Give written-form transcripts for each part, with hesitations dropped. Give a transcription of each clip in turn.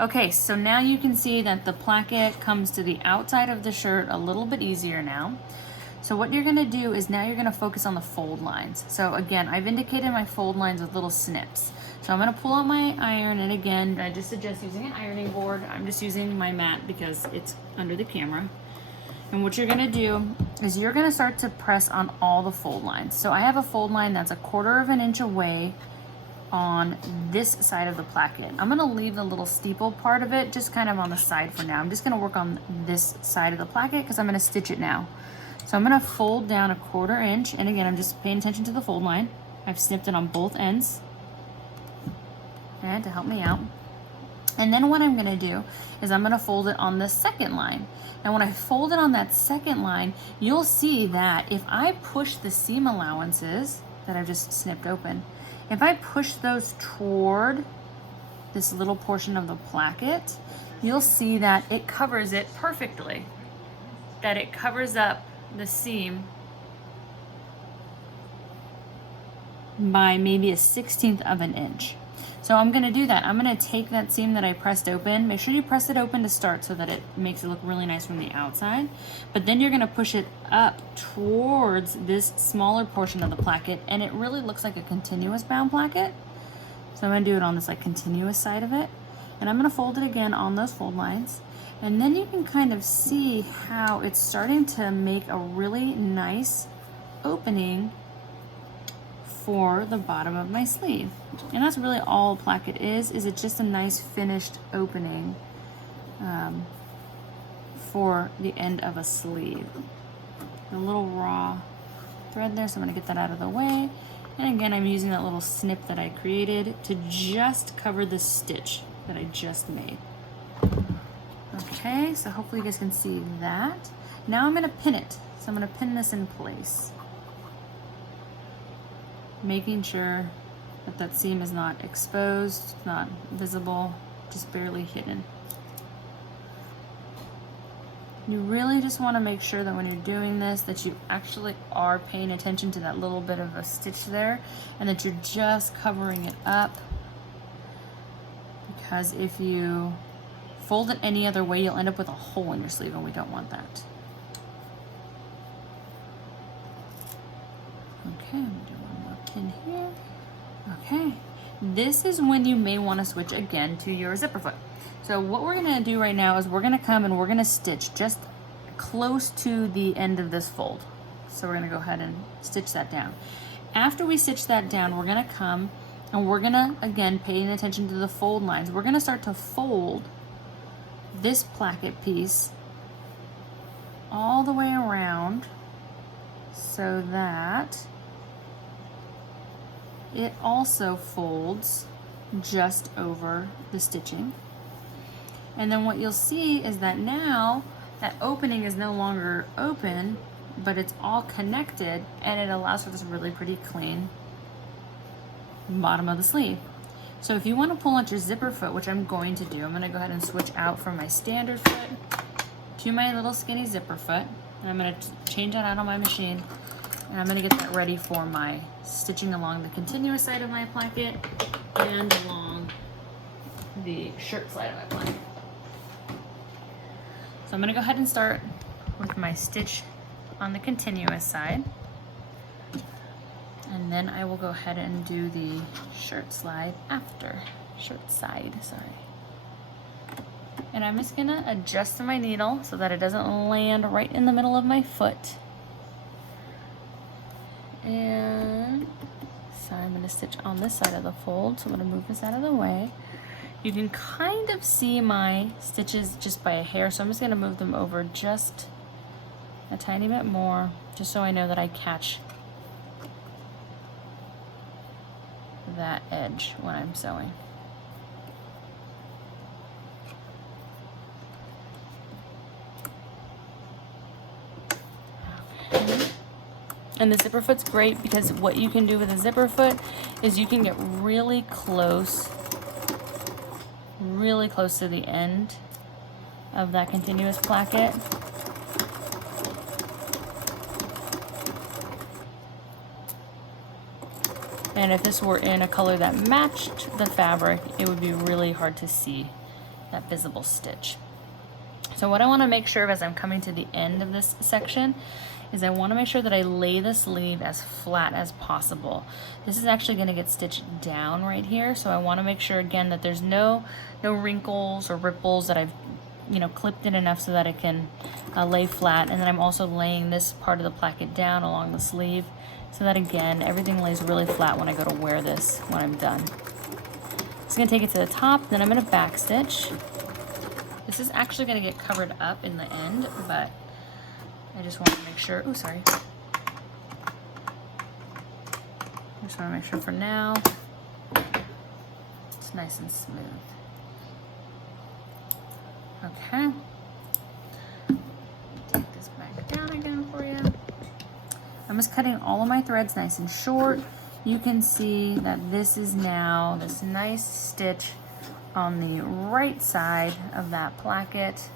Okay, so now you can see that the placket comes to the outside of the shirt a little bit easier now. So what you're gonna do is now you're gonna focus on the fold lines. So again, I've indicated my fold lines with little snips. So I'm gonna pull out my iron, and again, I just suggest using an ironing board. I'm just using my mat because it's under the camera. And what you're gonna do is you're gonna start to press on all the fold lines. So I have a fold line that's 1/4 of an inch away on this side of the placket. I'm gonna leave the little steeple part of it just kind of on the side for now. I'm just gonna work on this side of the placket because I'm gonna stitch it now. So I'm gonna fold down 1/4 inch, and again, I'm just paying attention to the fold line. I've snipped it on both ends, okay, to help me out. And then what I'm gonna do is I'm gonna fold it on the second line. And when I fold it on that second line, you'll see that if I push the seam allowances that I've just snipped open, if I push those toward this little portion of the placket, you'll see that it covers it perfectly. That it covers up the seam by maybe 1/16 of an inch. So I'm gonna do that. I'm gonna take that seam that I pressed open. Make sure you press it open to start so that it makes it look really nice from the outside. But then you're gonna push it up towards this smaller portion of the placket, and it really looks like a continuous bound placket. So I'm gonna do it on this like continuous side of it. And I'm gonna fold it again on those fold lines. And then you can kind of see how it's starting to make a really nice opening for the bottom of my sleeve. And that's really all a placket is it's just a nice finished opening for the end of a sleeve. A little raw thread there, so I'm gonna get that out of the way. And again, I'm using that little snip that I created to just cover the stitch that I just made. Okay, so hopefully you guys can see that. Now I'm gonna pin it. So I'm gonna pin this in place, making sure that that seam is not exposed, not visible, just barely hidden. You really just want to make sure that when you're doing this that you actually are paying attention to that little bit of a stitch there, and that you're just covering it up, because if you fold it any other way, you'll end up with a hole in your sleeve, and we don't want that. Okay, I'm gonna do one more pin here. Okay, this is when you may want to switch again to your zipper foot. So what we're gonna do right now is we're gonna come and we're gonna stitch just close to the end of this fold. So we're gonna go ahead and stitch that down. After we stitch that down, we're gonna come and we're gonna, again, paying attention to the fold lines, we're gonna start to fold this placket piece all the way around so that it also folds just over the stitching. And then what you'll see is that now that opening is no longer open, but it's all connected, and it allows for this really pretty clean bottom of the sleeve. So if you want to pull out your zipper foot, which I'm going to do, I'm going to go ahead and switch out from my standard foot to my little skinny zipper foot. And I'm going to change that out on my machine, and I'm going to get that ready for my stitching along the continuous side of my placket and along the shirt side of my placket. So I'm going to go ahead and start with my stitch on the continuous side, and then I will go ahead and do the shirt side after. Shirt side, sorry. And I'm just going to adjust my needle so that it doesn't land right in the middle of my foot. And so I'm going to stitch on this side of the fold, so I'm going to move this out of the way. You can kind of see my stitches just by a hair, so I'm just going to move them over just a tiny bit more, just so I know that I catch that edge when I'm sewing. Okay. And the zipper foot's great because what you can do with a zipper foot is you can get really close to the end of that continuous placket. And if this were in a color that matched the fabric, it would be really hard to see that visible stitch. So what I want to make sure of as I'm coming to the end of this section is I want to make sure that I lay the sleeve as flat as possible. This is actually going to get stitched down right here, so I want to make sure again that there's no wrinkles or ripples, that I've clipped it enough so that it can lay flat. And then I'm also laying this part of the placket down along the sleeve so that again everything lays really flat when I go to wear this when I'm done. Just going to take it to the top, then I'm going to back stitch. This is actually going to get covered up in the end, but I just want to make sure, oh sorry. I just want to make sure for now it's nice and smooth. Okay. Take this back down again for you. I'm just cutting all of my threads nice and short. You can see that this is now this nice stitch on the right side of that placket,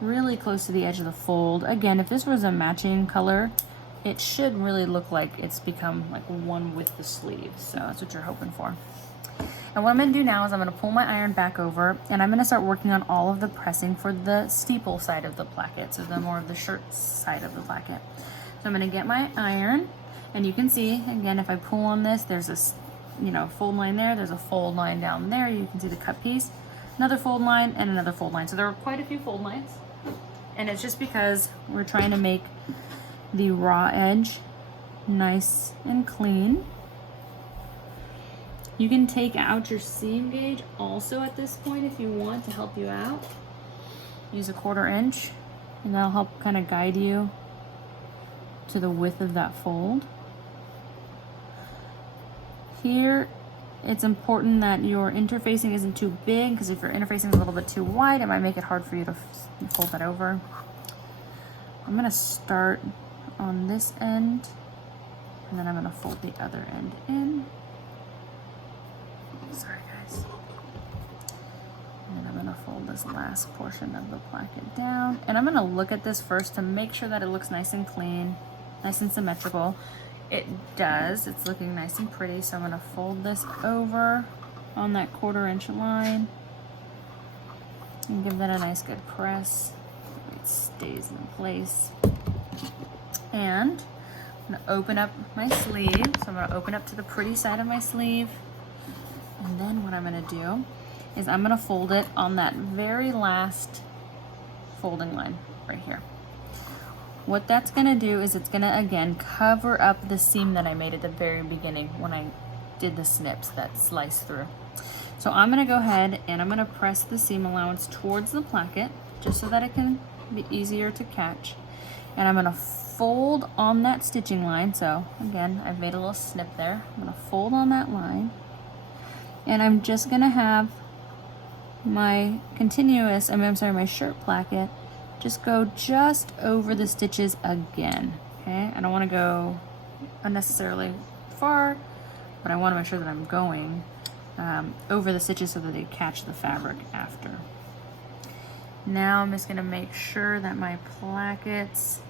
really close to the edge of the fold. Again, if this was a matching color, it should really look like it's become like one with the sleeve. So that's what you're hoping for. And what I'm going to do now is I'm going to pull my iron back over, and I'm going to start working on all of the pressing for the steeple side of the placket, so the more of the shirt side of the placket. So I'm going to get my iron, and you can see again if I pull on this, there's this fold line there, there's a fold line down there, you can see the cut piece, another fold line, and another fold line. So there are quite a few fold lines, and it's just because we're trying to make the raw edge nice and clean. You can take out your seam gauge also at this point if you want to help you out. Use a 1/4 inch, and that'll help kind of guide you to the width of that fold. Here, it's important that your interfacing isn't too big, because if your interfacing is a little bit too wide, it might make it hard for you to fold that over. I'm going to start on this end, and then I'm going to fold the other end in. Sorry guys. And then I'm going to fold this last portion of the placket down. And I'm going to look at this first to make sure that it looks nice and clean, nice and symmetrical. It does. It's looking nice and pretty. So I'm going to fold this over on that 1/4 inch line and give that a nice good press. It stays in place. And I'm going to open up my sleeve. So I'm going to open up to the pretty side of my sleeve. And then what I'm going to do is I'm going to fold it on that very last folding line right here. What that's going to do is it's going to again cover up the seam that I made at the very beginning when I did the snips that slice through. So I'm going to go ahead and I'm going to press the seam allowance towards the placket just so that it can be easier to catch. And I'm going to fold on that stitching line. So again, I've made a little snip there. I'm going to fold on that line. And I'm just going to have my my shirt placket just go just over the stitches again, okay? I don't want to go unnecessarily far, but I want to make sure that I'm going over the stitches so that they catch the fabric after. Now I'm just going to make sure that my plackets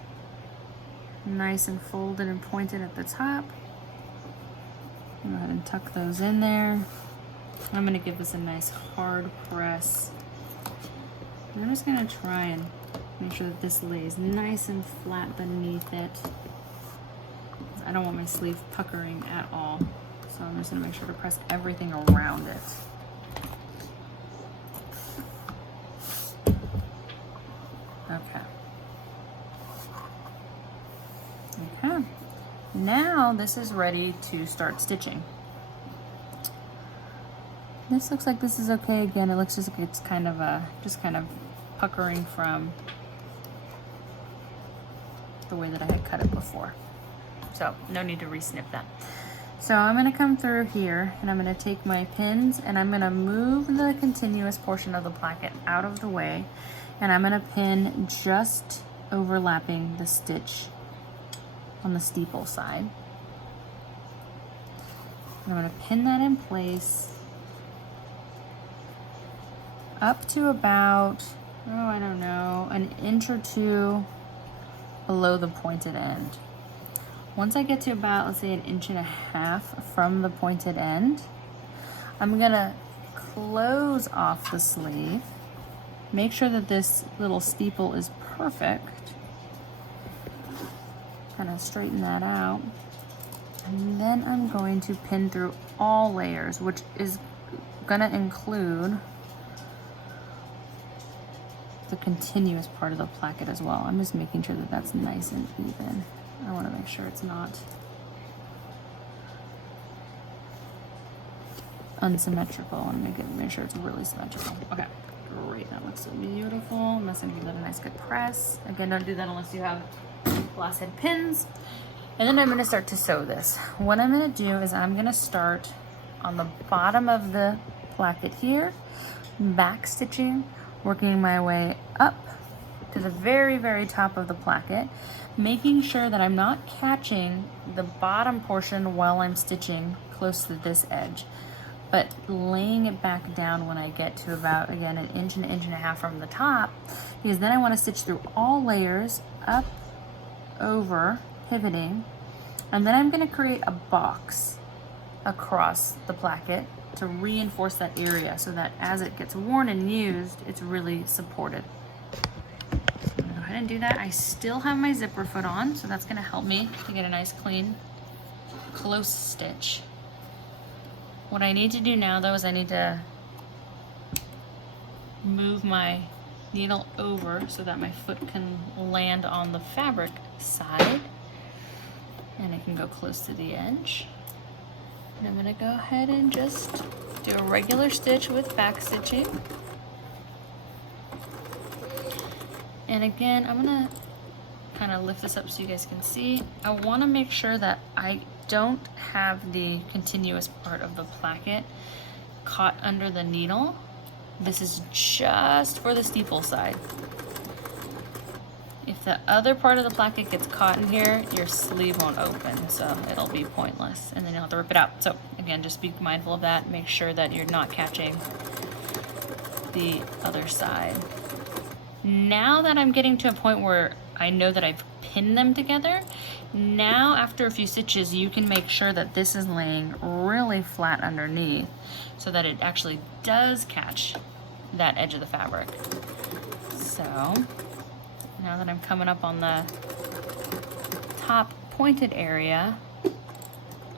nice and folded and pointed at the top. Go ahead and tuck those in there. I'm going to give this a nice hard press. And I'm just going to try and make sure that this lays nice and flat beneath it. I don't want my sleeve puckering at all. So I'm just going to make sure to press everything around it. Okay. Okay. Now this is ready to start stitching. This looks like this is okay. Again, it looks just like it's kind of puckering from the way that I had cut it before. So no need to re-snip that. So I'm going to come through here and I'm going to take my pins and I'm going to move the continuous portion of the placket out of the way, and I'm going to pin just overlapping the stitch on the steeple side. And I'm going to pin that in place up to about, I don't know, an inch or two below the pointed end. Once I get to about, let's say, 1.5 inches from the pointed end, I'm gonna close off the sleeve. Make sure that this little steeple is perfect. Kind of straighten that out. And then I'm going to pin through all layers, which is gonna include the continuous part of the placket as well. I'm just making sure that that's nice and even. I wanna make sure it's not unsymmetrical. I wanna make sure it's really symmetrical. Okay, great, that looks so beautiful. I'm just gonna give that a nice good press. Again, don't do that unless you have glass head pins. And then I'm gonna start to sew this. What I'm gonna do is I'm gonna start on the bottom of the placket here, back stitching, working my way up to the very, very top of the placket, making sure that I'm not catching the bottom portion while I'm stitching close to this edge, but laying it back down when I get to about, again, an inch and a half from the top, because then I wanna stitch through all layers, up, over, pivoting, and then I'm going to create a box across the placket to reinforce that area so that as it gets worn and used, it's really supported. I'm going to go ahead and do that. I still have my zipper foot on, so that's going to help me to get a nice clean close stitch. What I need to do now though is I need to move my needle over so that my foot can land on the fabric side and it can go close to the edge. And I'm gonna go ahead and just do a regular stitch with back stitching. And again, I'm gonna kind of lift this up so you guys can see. I wanna make sure that I don't have the continuous part of the placket caught under the needle. This is just for the steeple side. If the other part of the placket gets caught in here, your sleeve won't open, so it'll be pointless, and then you'll have to rip it out. So again, just be mindful of that. Make sure that you're not catching the other side. Now that I'm getting to a point where I know that I've pinned them together, now after a few stitches, you can make sure that this is laying really flat underneath so that it actually does catch that edge of the fabric. So now that I'm coming up on the top pointed area,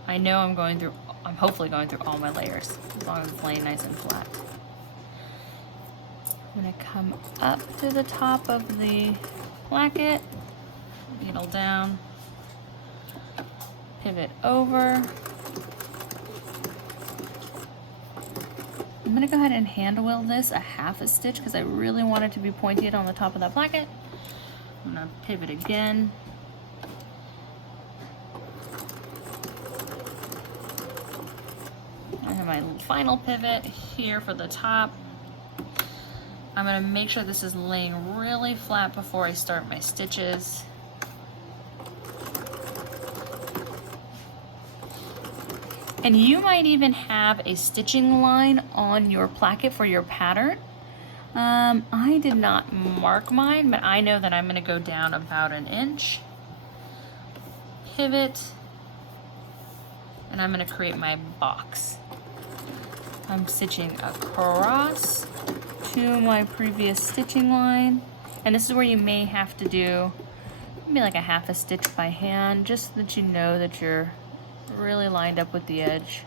I know I'm hopefully going through all my layers, as long as it's laying nice and flat. I'm gonna come up to the top of the placket, needle down, pivot over. I'm gonna go ahead and hand wheel this a half a stitch because I really want it to be pointed on the top of that placket. I'm gonna pivot again. I have my final pivot here for the top. I'm gonna make sure this is laying really flat before I start my stitches. And you might even have a stitching line on your placket for your pattern. I did not mark mine, but I know that I'm gonna go down about an inch, pivot, and I'm gonna create my box. I'm stitching across to my previous stitching line, and this is where you may have to do maybe like a half a stitch by hand, just so that you know that you're really lined up with the edge.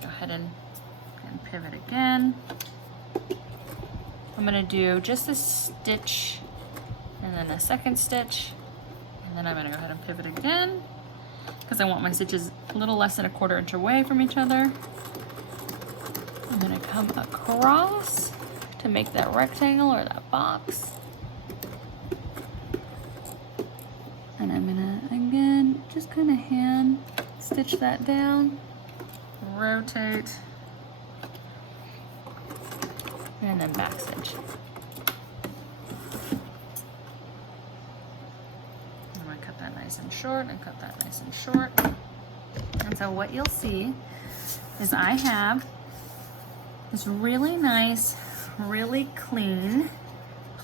Go ahead and pivot again. I'm gonna do just a stitch and then a second stitch, and then I'm gonna go ahead and pivot again because I want my stitches a little less than a quarter inch away from each other. I'm gonna come across to make that rectangle or that box. And I'm gonna, again, just kind of hand stitch that down, rotate, and then back stitch. I'm gonna cut that nice and short and cut that nice and short. And so what you'll see is I have this really nice, really clean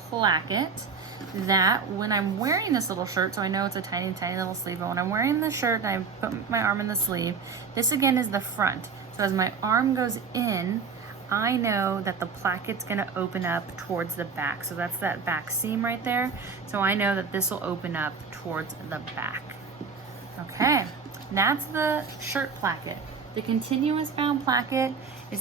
placket that when I'm wearing this little shirt, so I know it's a tiny, tiny little sleeve, but when I'm wearing the shirt and I put my arm in the sleeve, this again is the front. So as my arm goes in, I know that the placket's gonna open up towards the back. So that's that back seam right there. So I know that this will open up towards the back. Okay, that's the shirt placket. The continuous bound placket is